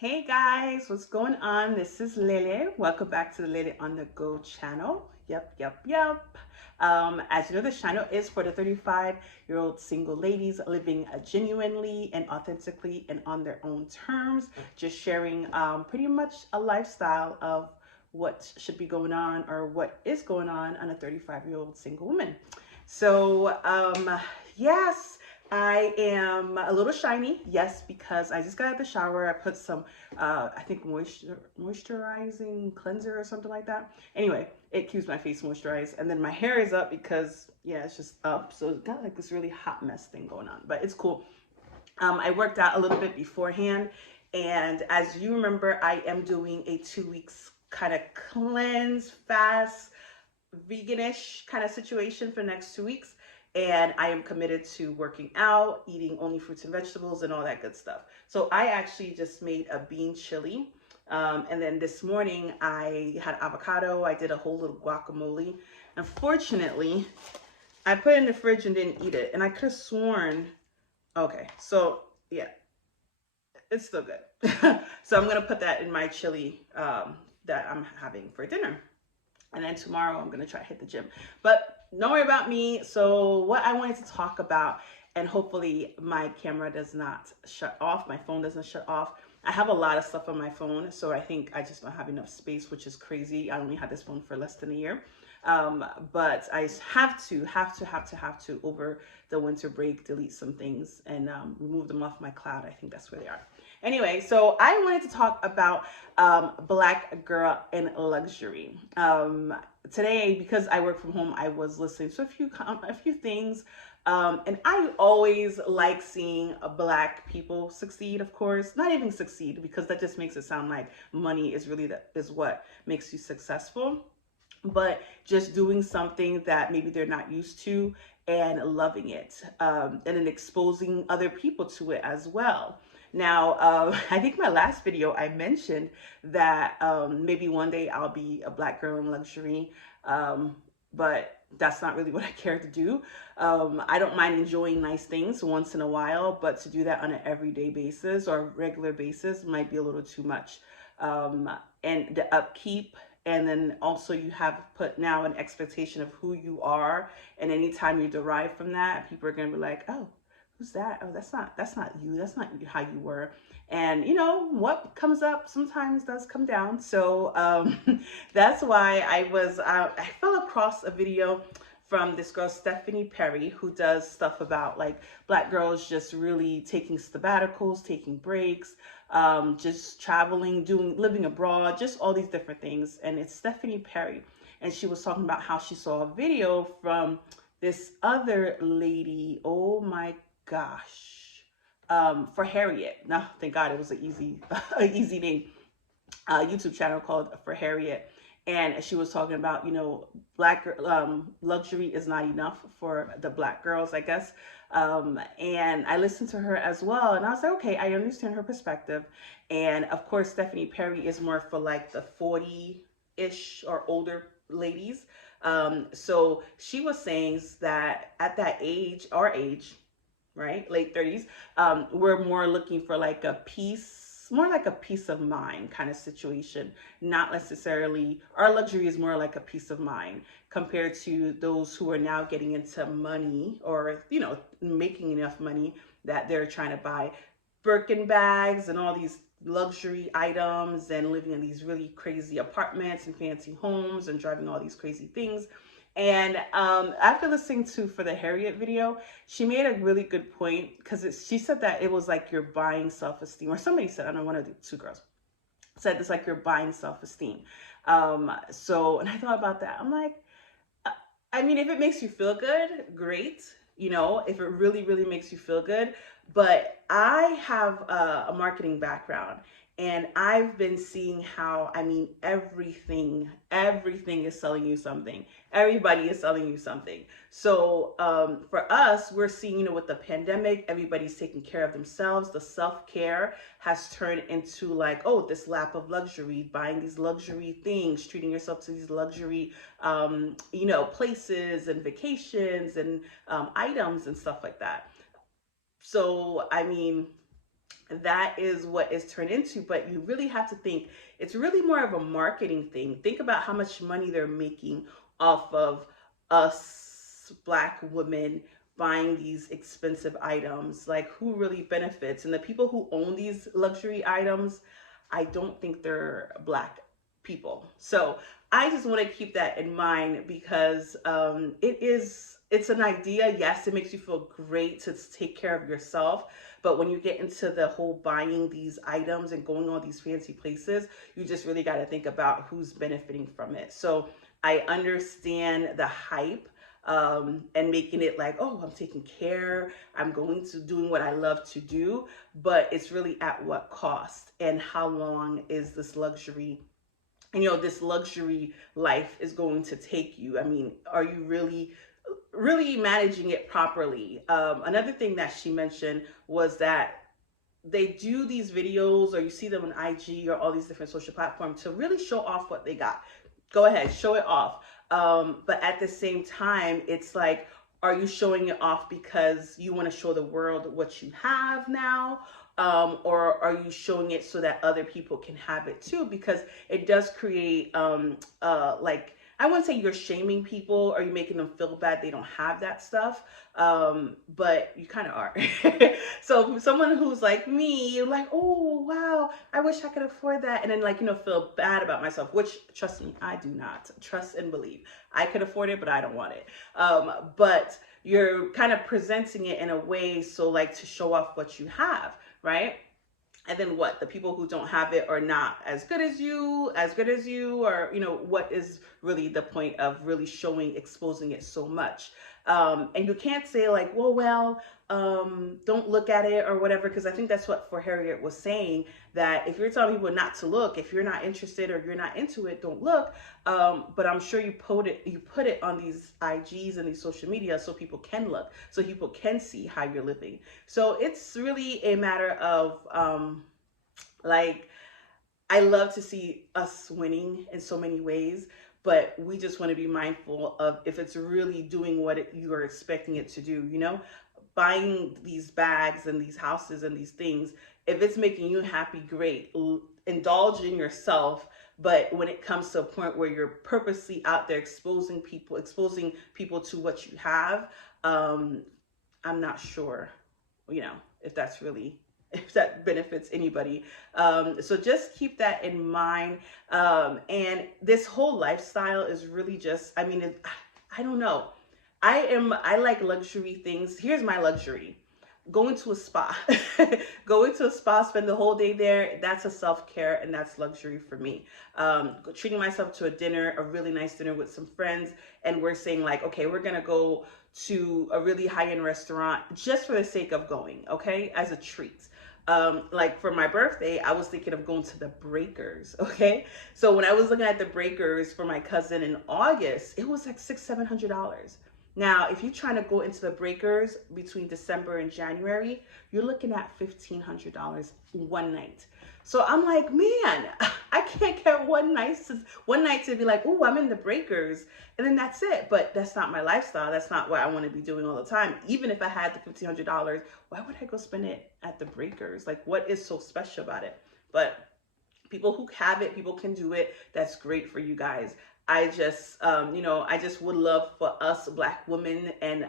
Hey guys, what's going on? This is Lele. Welcome back to the Lele on the Go channel. Yep. As you know, this channel is for the 35-year-old single ladies living genuinely and authentically and on their own terms, just sharing pretty much a lifestyle of what should be going on or what is going on a 35-year-old single woman. Yes, I am a little shiny, yes, because I just got out of the shower. I put some, I think moisturizing cleanser or something like that. Anyway, it keeps my face moisturized, and then my hair is up because yeah, it's just up, so it's got like this really hot mess thing going on, but it's cool. I worked out a little bit beforehand, and as you remember, I am doing a 2 weeks kind of cleanse, fast, veganish kind of situation for the next 2 weeks. And I am committed to working out, eating only fruits and vegetables, and all that good stuff. So I actually just made a bean chili. And then this morning I had avocado. I did a whole little guacamole. Unfortunately, I put it in the fridge and didn't eat it. And I could have sworn, okay, so yeah, it's still good. So I'm going to put that in my chili that I'm having for dinner. And then tomorrow I'm going to try to hit the gym. But don't worry about me. So what I wanted to talk about, and hopefully my camera does not shut off, my phone doesn't shut off. I have a lot of stuff on my phone, so I think I just don't have enough space, which is crazy. I only had this phone for less than a year. But I have to over the winter break delete some things and remove them off my cloud. I think that's where they are. Anyway, so I wanted to talk about Black girl in luxury. Today, because I work from home, I was listening to a few things. And I always like seeing Black people succeed, of course. Not even succeed, because that just makes it sound like money is really is what makes you successful, but just doing something that maybe they're not used to and loving it, and then exposing other people to it as well. Now, I think my last video I mentioned that maybe one day I'll be a Black girl in luxury, but that's not really what I care to do. I don't mind enjoying nice things once in a while, but to do that on an everyday basis or regular basis might be a little too much. And the upkeep, and then also you have put now an expectation of who you are, and anytime you derive from that, people are going to be like, oh, who's that? Oh, that's not you, that's not how you were. And you know what comes up sometimes does come down. So that's why I fell across a video from this girl Stephanie Perry, who does stuff about like Black girls just really taking sabbaticals, taking breaks, just traveling, living abroad, just all these different things. And it's Stephanie Perry, and she was talking about how she saw a video from this other lady. Oh my gosh, for Harriet. Now, thank God it was an easy name. YouTube channel called For Harriet. And she was talking about, Black luxury is not enough for the Black girls, I guess. And I listened to her as well, and I was like, okay, I understand her perspective. And of course, Stephanie Perry is more for like the 40-ish or older ladies. So she was saying that at that age, our age, right, late 30s, we're more looking for like a peace, more like a peace of mind kind of situation. Not necessarily, our luxury is more like a peace of mind compared to those who are now getting into money, or making enough money that they're trying to buy Birkin bags and all these luxury items and living in these really crazy apartments and fancy homes and driving all these crazy things. And after listening to For the Harriet video, she made a really good point, because she said that it was like you're buying self-esteem, or somebody said, I don't know, one of the two girls said it's like you're buying self-esteem. And I thought about that. I'm like, I mean, if it makes you feel good, great. If it really, really makes you feel good. But I have a marketing background, and I've been seeing how, I mean, everything is selling you something. Everybody is selling you something. So for us, we're seeing, with the pandemic, everybody's taking care of themselves. The self-care has turned into like, oh, this lap of luxury, buying these luxury things, treating yourself to these luxury, places and vacations and items and stuff like that. So, I mean, that is what it's turned into. But you really have to think, it's really more of a marketing thing. Think about how much money they're making off of us Black women buying these expensive items. Like, who really benefits? And the people who own these luxury items, I don't think they're Black people. So I just want to keep that in mind, because it's an idea. Yes, it makes you feel great to take care of yourself, but when you get into the whole buying these items and going all these fancy places, you just really got to think about who's benefiting from it. So I understand the hype, and making it like, oh, I'm taking care, I'm going to doing what I love to do, but it's really at what cost, and how long is this luxury, this luxury life is going to take you. I mean, are you really managing it properly? Another thing that she mentioned was that they do these videos, or you see them on IG or all these different social platforms, to really show off what they got. Go ahead, show it off. But at the same time, it's like, are you showing it off because you want to show the world what you have now? Or are you showing it so that other people can have it too? Because it does create, like, I wouldn't say you're shaming people or you're making them feel bad they don't have that stuff, but you kind of are. So someone who's like me, you're like, oh, wow, I wish I could afford that. And then, like, feel bad about myself, which, trust me, I do not. Trust and believe. I could afford it, but I don't want it. But you're kind of presenting it in a way so, like, to show off what you have, right? And then what? The people who don't have it are not as good as you, or, what is really the point of really exposing it so much? And you can't say like, well, don't look at it or whatever, because I think that's what For Harriet was saying, that if you're telling people not to look, if you're not interested or you're not into it, don't look. But I'm sure you put it on these IGs and these social media so people can look, so people can see how you're living. So it's really a matter of, like, I love to see us winning in so many ways, but we just want to be mindful of if it's really doing what you are expecting it to do, buying these bags and these houses and these things. If it's making you happy, great, indulge in yourself. But when it comes to a point where you're purposely out there exposing people to what you have, I'm not sure, if that benefits anybody. So just keep that in mind. And this whole lifestyle is really just, I mean, I don't know. I like luxury things. Here's my luxury: going to a spa. Going to a spa, spend the whole day there. That's a self-care, and that's luxury for me. Treating myself to a really nice dinner with some friends, and we're saying like, okay, we're gonna go to a really high-end restaurant just for the sake of going, okay, as a treat. Like for my birthday, I was thinking of going to the Breakers. Okay. So when I was looking at the Breakers for my cousin in August, it was like $600-700. Now, if you're trying to go into the Breakers between December and January, you're looking at $1,500 one night. So I'm like, man, I can't get one night to be like, oh, I'm in the Breakers, and then that's it. But that's not my lifestyle. That's not what I want to be doing all the time. Even if I had the $1,500, why would I go spend it at the Breakers? Like, what is so special about it? But people who have it, people can do it. That's great for you guys. I just, I just would love for us Black women and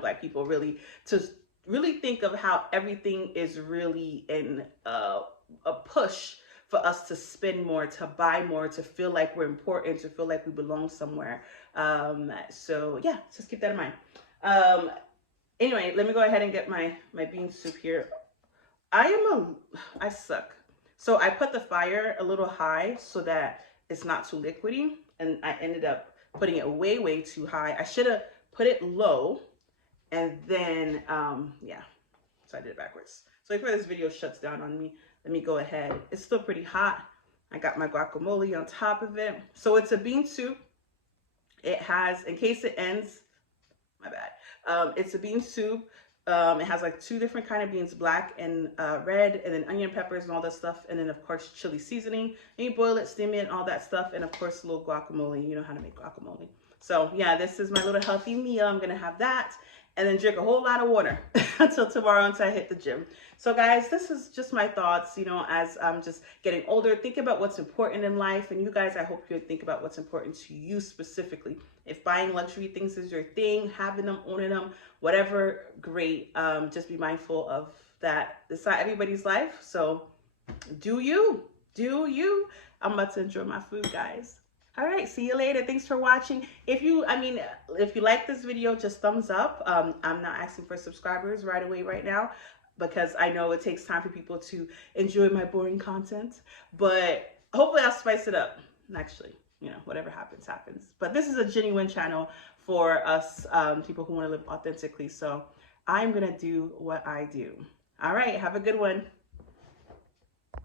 Black people really to really think of how everything is really in a push for us to spend more, to buy more, to feel like we're important, to feel like we belong somewhere. So yeah, just keep that in mind. Anyway, let me go ahead and get my bean soup here. I suck. So I put the fire a little high so that it's not too liquidy, and I ended up putting it way too high. I should have put it low, and then yeah, so I did it backwards. So before this video shuts down on me, let me go ahead. It's still pretty hot. I got my guacamole on top of it. So it's a bean soup. It has, in case it ends, my bad. It's a bean soup. It has like 2 different kind of beans, black and red, and then onion, peppers, and all that stuff. And then of course, chili seasoning. And you boil it, steam it, all that stuff. And of course, a little guacamole. You know how to make guacamole. So yeah, this is my little healthy meal. I'm going to have that and then drink a whole lot of water until tomorrow, until I hit the gym. So guys, this is just my thoughts, you know, as I'm just getting older. Think about what's important in life. And you guys, I hope you think about what's important to you specifically. If buying luxury things is your thing, having them, owning them, whatever, great. Just be mindful of that. It's not everybody's life. So do you, do you. I'm about to enjoy my food, guys. All right, see you later. Thanks for watching. If you like this video, just thumbs up. I'm not asking for subscribers right away right now, because I know it takes time for people to enjoy my boring content, but hopefully I'll spice it up. Actually, you know, whatever happens, happens. But this is a genuine channel for us people who want to live authentically. So I'm going to do what I do. All right, have a good one.